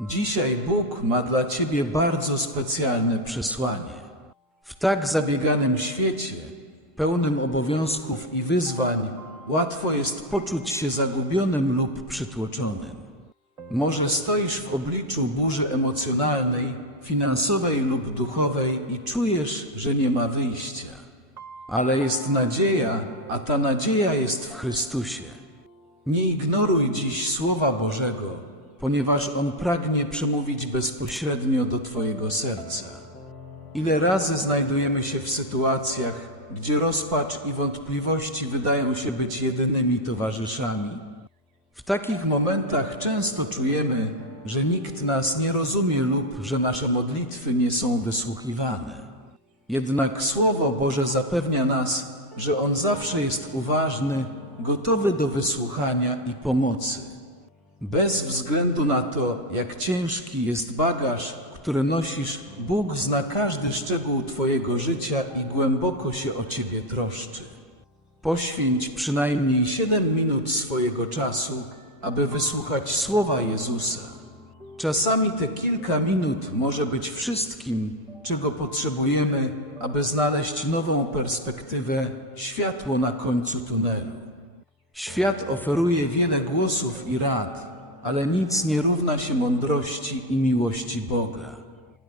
Dzisiaj Bóg ma dla Ciebie bardzo specjalne przesłanie. W tak zabieganym świecie, pełnym obowiązków i wyzwań, łatwo jest poczuć się zagubionym lub przytłoczonym. Może stoisz w obliczu burzy emocjonalnej, finansowej lub duchowej i czujesz, że nie ma wyjścia. Ale jest nadzieja, a ta nadzieja jest w Chrystusie. Nie ignoruj dziś Słowa Bożego, ponieważ On pragnie przemówić bezpośrednio do Twojego serca. Ile razy znajdujemy się w sytuacjach, gdzie rozpacz i wątpliwości wydają się być jedynymi towarzyszami? W takich momentach często czujemy, że nikt nas nie rozumie lub że nasze modlitwy nie są wysłuchiwane. Jednak Słowo Boże zapewnia nas, że On zawsze jest uważny, gotowy do wysłuchania i pomocy. Bez względu na to, jak ciężki jest bagaż, który nosisz, Bóg zna każdy szczegół Twojego życia i głęboko się o Ciebie troszczy. Poświęć przynajmniej 7 minut swojego czasu, aby wysłuchać słowa Jezusa. Czasami te kilka minut może być wszystkim, czego potrzebujemy, aby znaleźć nową perspektywę, światło na końcu tunelu. Świat oferuje wiele głosów i rad, ale nic nie równa się mądrości i miłości Boga.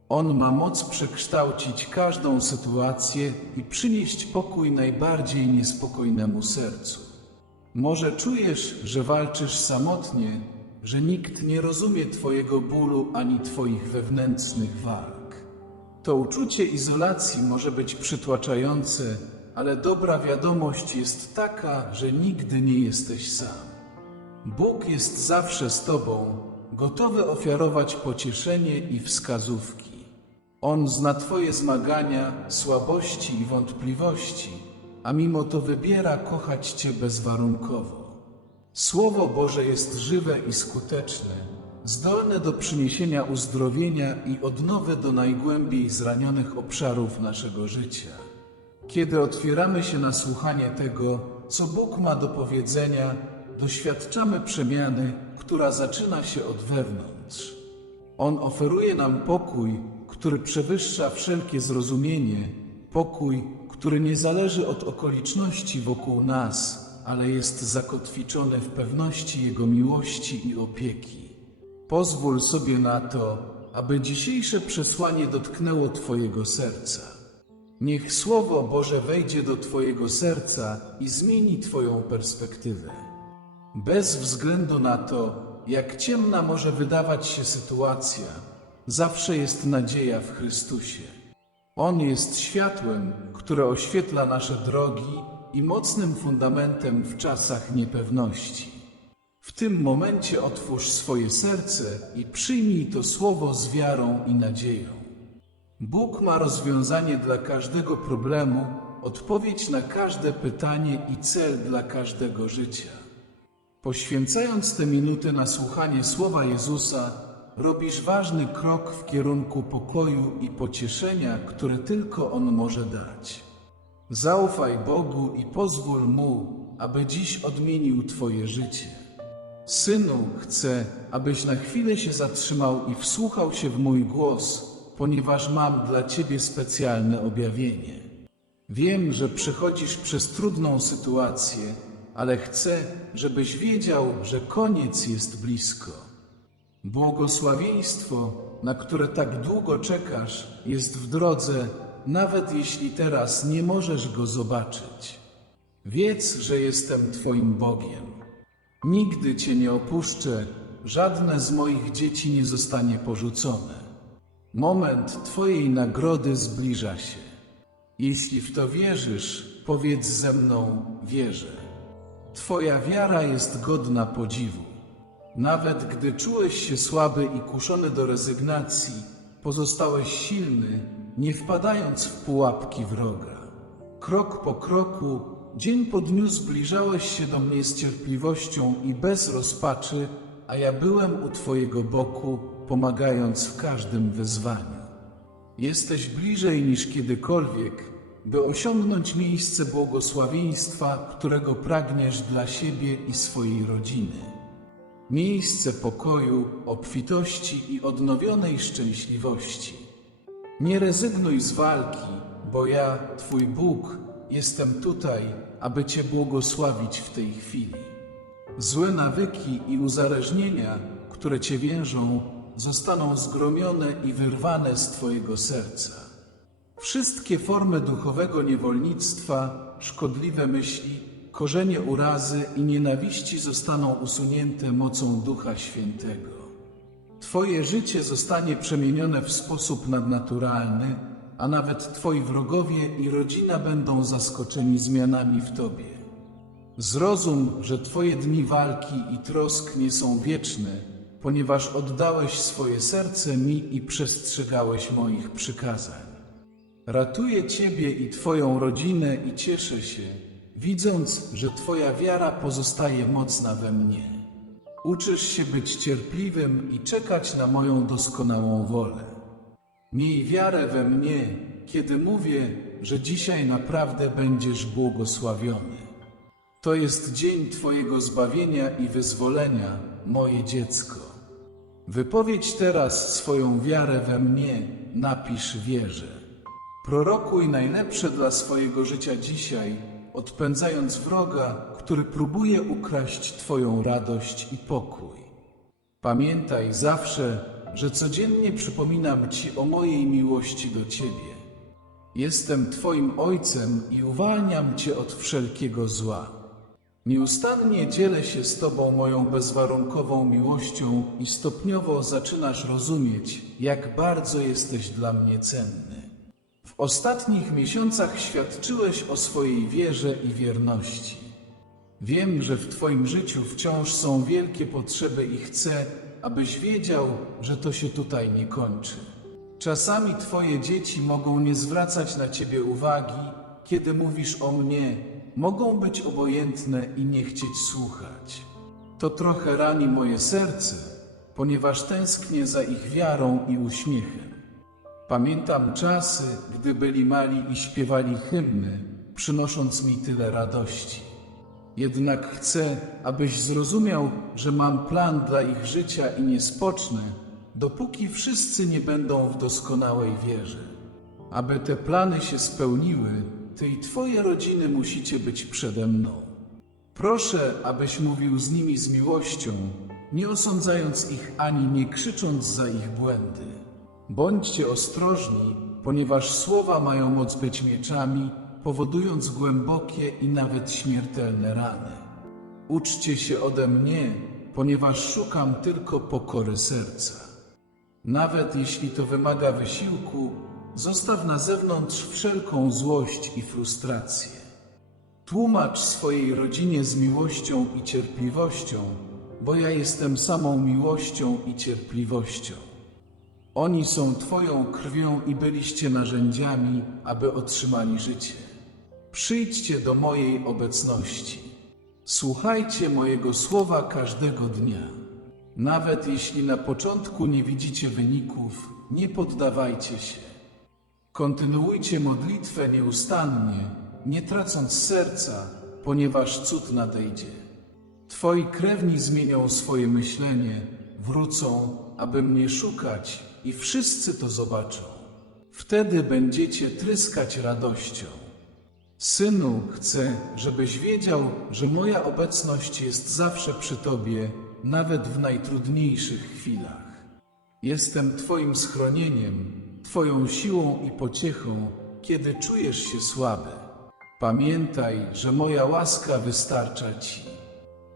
On ma moc przekształcić każdą sytuację i przynieść pokój najbardziej niespokojnemu sercu. Może czujesz, że walczysz samotnie, że nikt nie rozumie Twojego bólu ani Twoich wewnętrznych walk. To uczucie izolacji może być przytłaczające, ale dobra wiadomość jest taka, że nigdy nie jesteś sam. Bóg jest zawsze z Tobą, gotowy ofiarować pocieszenie i wskazówki. On zna Twoje zmagania, słabości i wątpliwości, a mimo to wybiera kochać Cię bezwarunkowo. Słowo Boże jest żywe i skuteczne, zdolne do przyniesienia uzdrowienia i odnowy do najgłębiej zranionych obszarów naszego życia. Kiedy otwieramy się na słuchanie tego, co Bóg ma do powiedzenia, doświadczamy przemiany, która zaczyna się od wewnątrz. On oferuje nam pokój, który przewyższa wszelkie zrozumienie, pokój, który nie zależy od okoliczności wokół nas, ale jest zakotwiczony w pewności Jego miłości i opieki. Pozwól sobie na to, aby dzisiejsze przesłanie dotknęło Twojego serca. Niech Słowo Boże wejdzie do Twojego serca i zmieni Twoją perspektywę. Bez względu na to, jak ciemna może wydawać się sytuacja, zawsze jest nadzieja w Chrystusie. On jest światłem, które oświetla nasze drogi i mocnym fundamentem w czasach niepewności. W tym momencie otwórz swoje serce i przyjmij to słowo z wiarą i nadzieją. Bóg ma rozwiązanie dla każdego problemu, odpowiedź na każde pytanie i cel dla każdego życia. Poświęcając te minuty na słuchanie słowa Jezusa, robisz ważny krok w kierunku pokoju i pocieszenia, które tylko On może dać. Zaufaj Bogu i pozwól Mu, aby dziś odmienił Twoje życie. Synu, chcę, abyś na chwilę się zatrzymał i wsłuchał się w mój głos, ponieważ mam dla Ciebie specjalne objawienie. Wiem, że przechodzisz przez trudną sytuację, ale chcę, żebyś wiedział, że koniec jest blisko. Błogosławieństwo, na które tak długo czekasz, jest w drodze, nawet jeśli teraz nie możesz go zobaczyć. Wiedz, że jestem Twoim Bogiem. Nigdy Cię nie opuszczę, żadne z moich dzieci nie zostanie porzucone. Moment Twojej nagrody zbliża się. Jeśli w to wierzysz, powiedz ze mną: wierzę. Twoja wiara jest godna podziwu. Nawet gdy czułeś się słaby i kuszony do rezygnacji, pozostałeś silny, nie wpadając w pułapki wroga. Krok po kroku, dzień po dniu zbliżałeś się do mnie z cierpliwością i bez rozpaczy, a ja byłem u Twojego boku, pomagając w każdym wyzwaniu. Jesteś bliżej niż kiedykolwiek, by osiągnąć miejsce błogosławieństwa, którego pragniesz dla siebie i swojej rodziny. miejsce pokoju, obfitości i odnowionej szczęśliwości. Nie rezygnuj z walki, bo ja, Twój Bóg, jestem tutaj, aby Cię błogosławić w tej chwili. Złe nawyki i uzależnienia, które Cię więżą, zostaną zgromione i wyrwane z Twojego serca. Wszystkie formy duchowego niewolnictwa, szkodliwe myśli, korzenie urazy i nienawiści zostaną usunięte mocą Ducha Świętego. Twoje życie zostanie przemienione w sposób nadnaturalny, a nawet Twoi wrogowie i rodzina będą zaskoczeni zmianami w Tobie. Zrozum, że Twoje dni walki i trosk nie są wieczne, ponieważ oddałeś swoje serce mi i przestrzegałeś moich przykazań. Ratuję Ciebie i Twoją rodzinę i cieszę się, widząc, że Twoja wiara pozostaje mocna we mnie. Uczysz się być cierpliwym i czekać na moją doskonałą wolę. Miej wiarę we mnie, kiedy mówię, że dzisiaj naprawdę będziesz błogosławiony. To jest dzień Twojego zbawienia i wyzwolenia, moje dziecko. Wypowiedź teraz swoją wiarę we mnie, napisz wierzę. Prorokuj najlepsze dla swojego życia dzisiaj, odpędzając wroga, który próbuje ukraść Twoją radość i pokój. Pamiętaj zawsze, że codziennie przypominam Ci o mojej miłości do Ciebie. Jestem Twoim Ojcem i uwalniam Cię od wszelkiego zła. Nieustannie dzielę się z Tobą moją bezwarunkową miłością i stopniowo zaczynasz rozumieć, jak bardzo jesteś dla mnie cenny. W ostatnich miesiącach świadczyłeś o swojej wierze i wierności. Wiem, że w Twoim życiu wciąż są wielkie potrzeby i chcę, abyś wiedział, że to się tutaj nie kończy. Czasami Twoje dzieci mogą nie zwracać na Ciebie uwagi, kiedy mówisz o mnie, mogą być obojętne i nie chcieć słuchać. To trochę rani moje serce, ponieważ tęsknię za ich wiarą i uśmiechem. Pamiętam czasy, gdy byli mali i śpiewali hymny, przynosząc mi tyle radości. Jednak chcę, abyś zrozumiał, że mam plan dla ich życia i nie spocznę, dopóki wszyscy nie będą w doskonałej wierze. Aby te plany się spełniły, ty i twoje rodziny musicie być przede mną. Proszę, abyś mówił z nimi z miłością, nie osądzając ich ani nie krzycząc za ich błędy. Bądźcie ostrożni, ponieważ słowa mają moc być mieczami, powodując głębokie i nawet śmiertelne rany. Uczcie się ode mnie, ponieważ szukam tylko pokory serca. Nawet jeśli to wymaga wysiłku, zostaw na zewnątrz wszelką złość i frustrację. Tłumacz swojej rodzinie z miłością i cierpliwością, bo ja jestem samą miłością i cierpliwością. Oni są Twoją krwią i byliście narzędziami, aby otrzymali życie. Przyjdźcie do mojej obecności. Słuchajcie mojego słowa każdego dnia. Nawet jeśli na początku nie widzicie wyników, nie poddawajcie się. Kontynuujcie modlitwę nieustannie, nie tracąc serca, ponieważ cud nadejdzie. Twoi krewni zmienią swoje myślenie, wrócą, aby mnie szukać i wszyscy to zobaczą. Wtedy będziecie tryskać radością. Synu, chcę, żebyś wiedział, że moja obecność jest zawsze przy Tobie, nawet w najtrudniejszych chwilach. Jestem Twoim schronieniem, Twoją siłą i pociechą, kiedy czujesz się słaby. Pamiętaj, że moja łaska wystarcza Ci.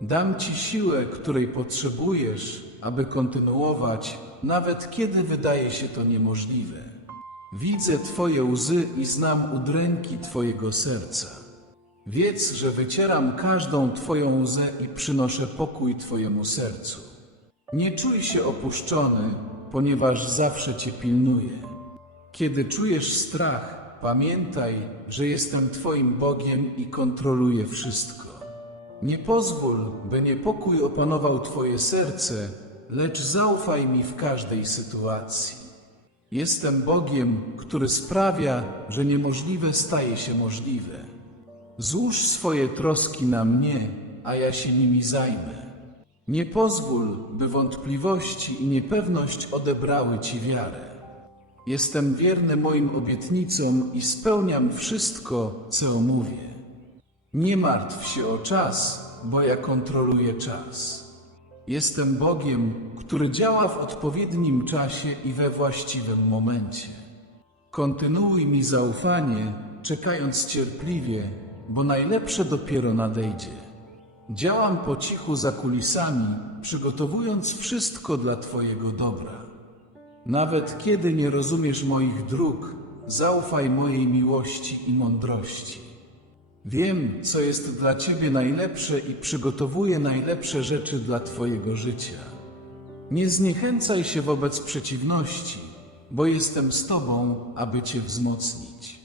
Dam Ci siłę, której potrzebujesz, aby kontynuować, nawet kiedy wydaje się to niemożliwe. Widzę Twoje łzy i znam udręki Twojego serca. Wiedz, że wycieram każdą Twoją łzę i przynoszę pokój Twojemu sercu. Nie czuj się opuszczony, ponieważ zawsze Cię pilnuję. Kiedy czujesz strach, pamiętaj, że jestem Twoim Bogiem i kontroluję wszystko. Nie pozwól, by niepokój opanował Twoje serce, lecz zaufaj mi w każdej sytuacji. Jestem Bogiem, który sprawia, że niemożliwe staje się możliwe. Złóż swoje troski na mnie, a ja się nimi zajmę. Nie pozwól, by wątpliwości i niepewność odebrały ci wiarę. Jestem wierny moim obietnicom i spełniam wszystko, co mówię. Nie martw się o czas, bo ja kontroluję czas. Jestem Bogiem, który działa w odpowiednim czasie i we właściwym momencie. Kontynuuj mi zaufanie, czekając cierpliwie, bo najlepsze dopiero nadejdzie. Działam po cichu za kulisami, przygotowując wszystko dla Twojego dobra. Nawet kiedy nie rozumiesz moich dróg, zaufaj mojej miłości i mądrości. Wiem, co jest dla Ciebie najlepsze i przygotowuję najlepsze rzeczy dla Twojego życia. Nie zniechęcaj się wobec przeciwności, bo jestem z Tobą, aby Cię wzmocnić.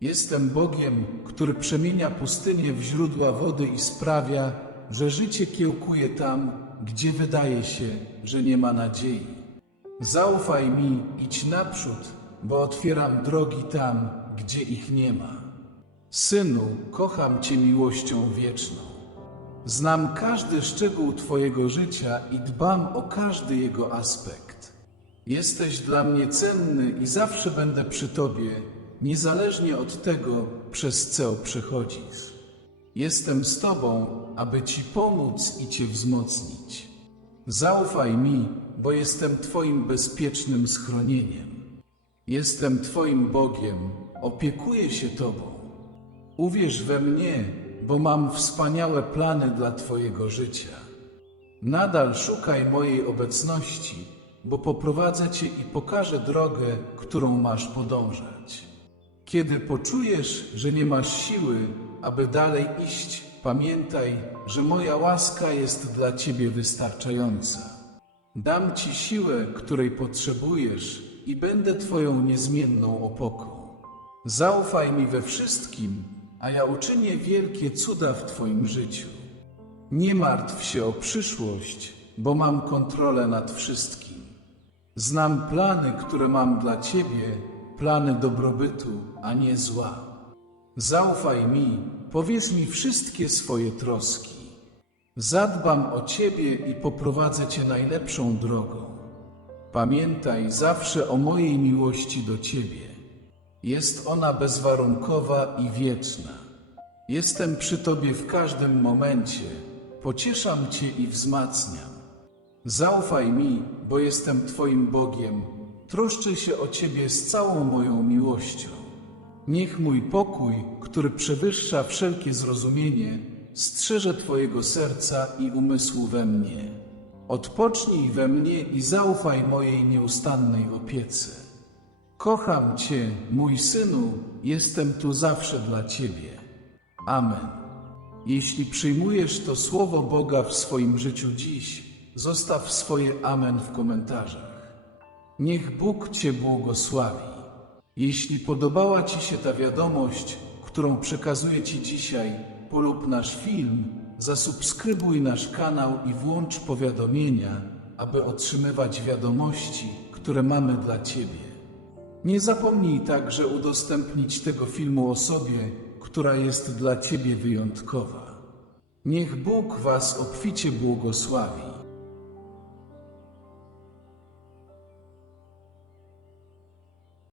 Jestem Bogiem, który przemienia pustynię w źródła wody i sprawia, że życie kiełkuje tam, gdzie wydaje się, że nie ma nadziei. Zaufaj mi, idź naprzód, bo otwieram drogi tam, gdzie ich nie ma. Synu, kocham Cię miłością wieczną. Znam każdy szczegół Twojego życia i dbam o każdy jego aspekt. Jesteś dla mnie cenny i zawsze będę przy Tobie, niezależnie od tego, przez co przechodzisz. Jestem z Tobą, aby Ci pomóc i Cię wzmocnić. Zaufaj mi, bo jestem Twoim bezpiecznym schronieniem. Jestem Twoim Bogiem, opiekuję się Tobą. Uwierz we mnie, bo mam wspaniałe plany dla Twojego życia. Nadal szukaj mojej obecności, bo poprowadzę Cię i pokażę drogę, którą masz podążać. Kiedy poczujesz, że nie masz siły, aby dalej iść, pamiętaj, że moja łaska jest dla Ciebie wystarczająca. Dam Ci siłę, której potrzebujesz i będę Twoją niezmienną opoką. Zaufaj mi we wszystkim, a ja uczynię wielkie cuda w Twoim życiu. Nie martw się o przyszłość, bo mam kontrolę nad wszystkim. Znam plany, które mam dla Ciebie, plany dobrobytu, a nie zła. Zaufaj mi, powiedz mi wszystkie swoje troski. Zadbam o Ciebie i poprowadzę Cię najlepszą drogą. Pamiętaj zawsze o mojej miłości do Ciebie. Jest ona bezwarunkowa i wieczna. Jestem przy Tobie w każdym momencie, pocieszam Cię i wzmacniam. Zaufaj mi, bo jestem Twoim Bogiem, troszczę się o Ciebie z całą moją miłością. Niech mój pokój, który przewyższa wszelkie zrozumienie, strzeże Twojego serca i umysłu we mnie. Odpocznij we mnie i zaufaj mojej nieustannej opiece. Kocham Cię, mój synu, jestem tu zawsze dla Ciebie. Amen. Jeśli przyjmujesz to słowo Boga w swoim życiu dziś, zostaw swoje amen w komentarzach. Niech Bóg Cię błogosławi. Jeśli podobała Ci się ta wiadomość, którą przekazuję Ci dzisiaj, polub nasz film, zasubskrybuj nasz kanał i włącz powiadomienia, aby otrzymywać wiadomości, które mamy dla Ciebie. Nie zapomnij także udostępnić tego filmu osobie, która jest dla Ciebie wyjątkowa. Niech Bóg Was obficie błogosławi.